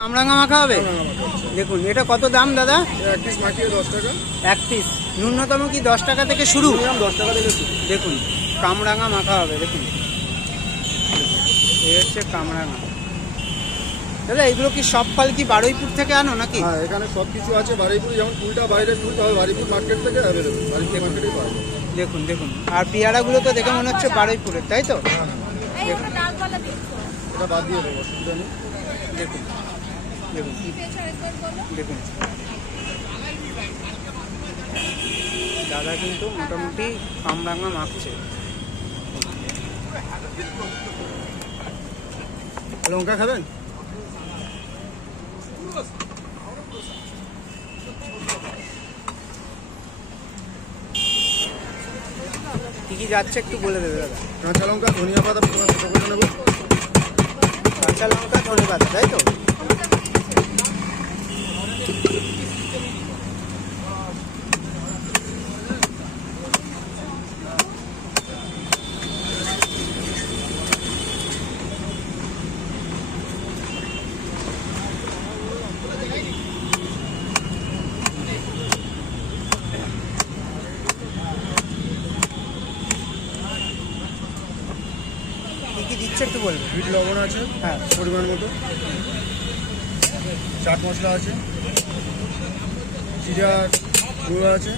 কামরাঙা মাখা হবে। দেখুন এটা কত দাম দাদা? এক পিস মাখিয়ে 10 টাকা। এক পিস ন্যূনতম কি 10 টাকা থেকে শুরু? 10 টাকা থেকে শুরু। দেখুন কামরাঙা মাখা হবে। দেখুন এই হচ্ছে কামরাঙা। দাদা এগুলো কি সব ফল কি বারুইপুর থেকে আনো নাকি? হ্যাঁ, এখানে সব কিছু আছে। বারুইপুর যেমন ফুলটা বাইরে ফুল তবে বারুইপুর মার্কেট থেকে অ্যাভেলেবল। বারুইপুর মার্কেটেই পাওয়া যায়। দেখুন দেখুন আর পেয়ারাগুলো তো দেখে মনে হচ্ছে বারুইপুরের, তাই তো? হ্যাঁ হ্যাঁ, এটা বাদ দিয়ে দেবো, অসুবিধা নেই। দেখুন দেখুন দেখুন দাদা কিন্তু মোটামুটি কামরাঙা মাখছে। লঙ্কা খাবেন? কি কি যাচ্ছে একটু বলে দেবে দাদা। কাঁচা লঙ্কা, ধনিয়া পাতা, পকোড়া নেবো। কাঁচা লঙ্কা ধনে পাতা, তাই তো? কি কি দিচ্ছে একটু বলবে? বিট লবণ আছে, হ্যাঁ পরিমাণ মতো। চাট মশলা আছে, জিরা গুঁড়ো আছে।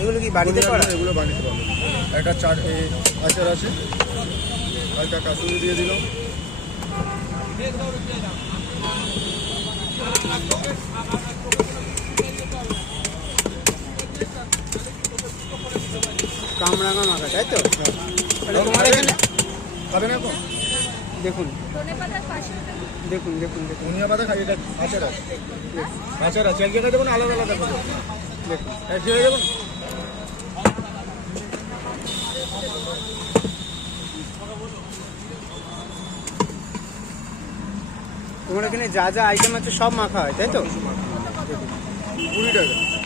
এগুলো কি বাড়িতে করা? এগুলো বানিয়ে পাবো। একটা চাট আচার আছে, একটা কাসুরি দিয়ে দিলাম। কামরাঙা মাখা, তাই তো? তাহলে তোমার এখানে খাবেন এখন? দেখুন দেখুন দেখুন দেখুন ধনিয়া পাতা খাই, এটা আচার আছে। আচার আছে, এক জায়গায় দেবো না, আলাদা আলাদা করে দেখুন এক জায়গায় দেবো না? তোমার এখানে যা যা আইটেম আছে সব মাখা হয়, তাই তো? 20 টাকা।